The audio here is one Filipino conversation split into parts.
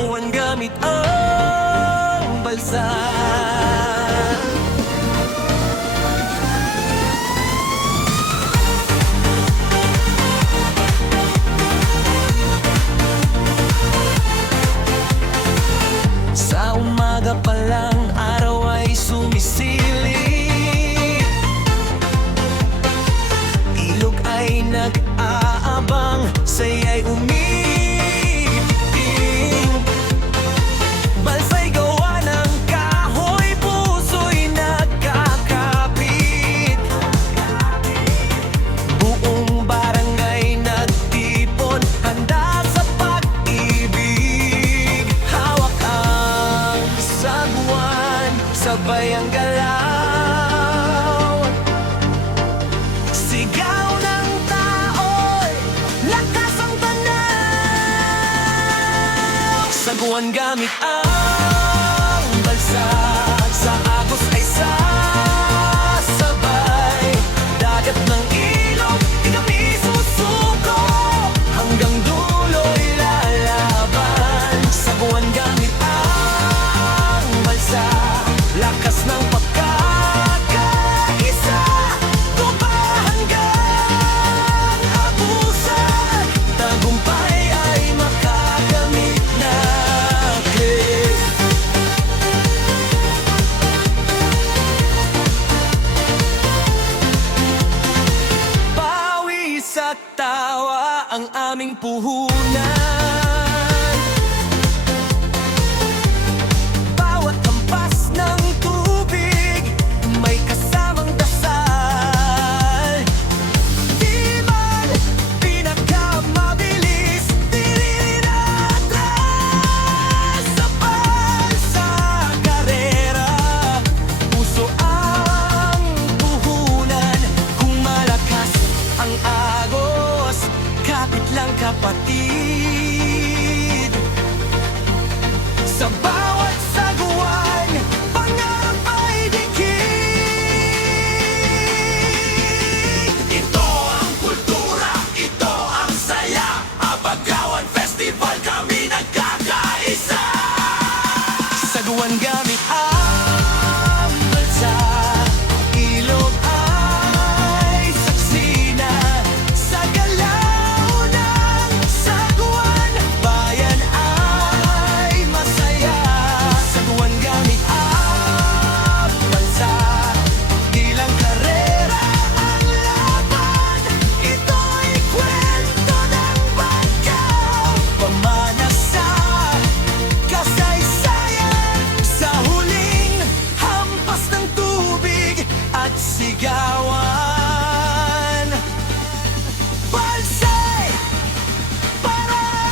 Sauan gamit ang balsa. Sa umaga pa lang, araw ay sumisilip. Ilog ay nag-aabang, saya'y umiiting. Balsa'y gawa ng kahoy, puso'y nagkakapit. Buong barangay nagtipon, handa sa pag-ibig. Hawak ang sagwan, sabay ang galaw. Sigaw ng tao'y lakas ang tanaw. Sagwan gamit ang balsa, sa agos ay sasabay. Dagat ng ilog, di kami susuko, hanggang dulo'y lalaban. Sagwan gamit ang balsa, lakas ng pagkakaisa. Tupa hanggang abusan, tagumpay ay makakamit natin. Pawis at tawa ang aming puhunan. Bawat hampas ng tubig may kasamang dasal. Di man pinakamabilis, di rin atras. Sabay sa karera, puso ang puhunan. Kung malakas ang agos, kapit lang kapatid. Sa bawat saguan, pangarap ay dikit. Ito ang kultura, ito ang saya. Abagawan Festival, kami nagkakaisa. Saguan gamit ang balsa, ilog ay saksi na. Sa galaw ng saguan, bayan ay masaya. Saguan gamit ang balsa, di lang karera ang laban. Ito'y kwento ng bagyaw, pamana sa kasaysayan. Sa huling hampas ng tubig at sigawan, balsa'y pararangalan.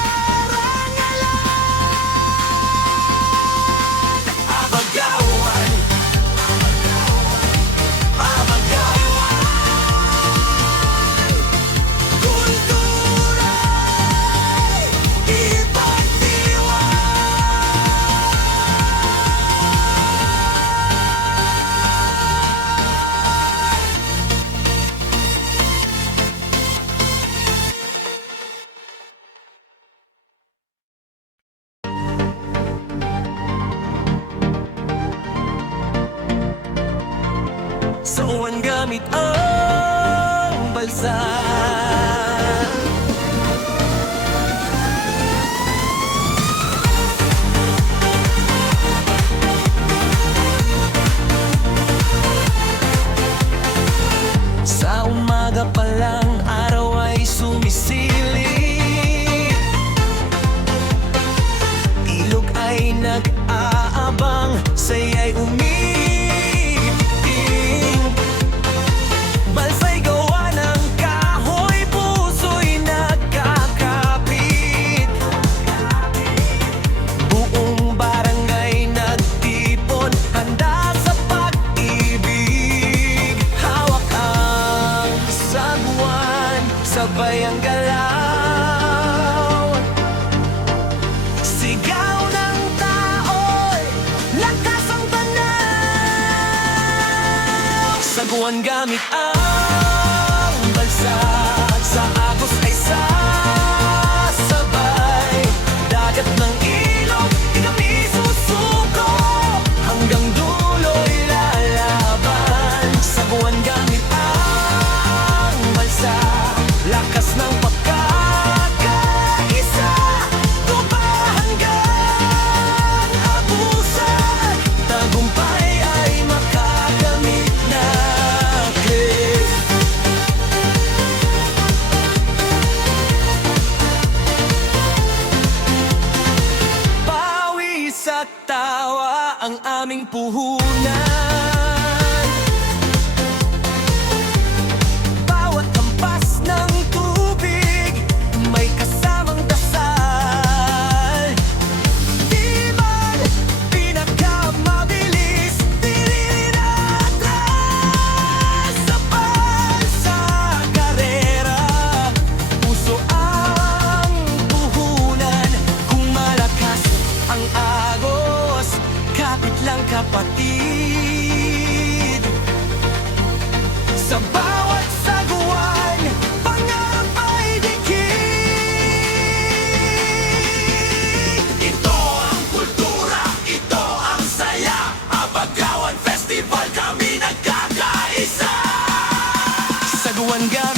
Abagawan, abagawan, kultura'y ipagdiwang. Sauan gamit ang balsa. Sa umaga pa lang, araw ay sumisilip. Ilog ay nag-aabang, saya'y umiiting. Balsa'y gawa ng kahoy, puso'y nagkakapit. Buong barangay nagtipon, handa sa pag-ibig. Hawak ang sagwan, sabay ang galaw. Sigaw ng tao'y lakas ang tanaw. Sagwan gamit ang balsa, sa agos ay sasabay. Dagat ng ilog, puhunan. Bawat hampas ng tubig may kasamang dasal. Di man pinakamabilis, di rin atras. Sapat sa karera, puso ang puhunan. Kung malakas ang agos, kapit lang kapatid. Sa bawat saguan, pangarap ay dikit. Ito ang kultura, ito ang saya. Abagawan Festival, kami nagkakaisa. Saguan gamit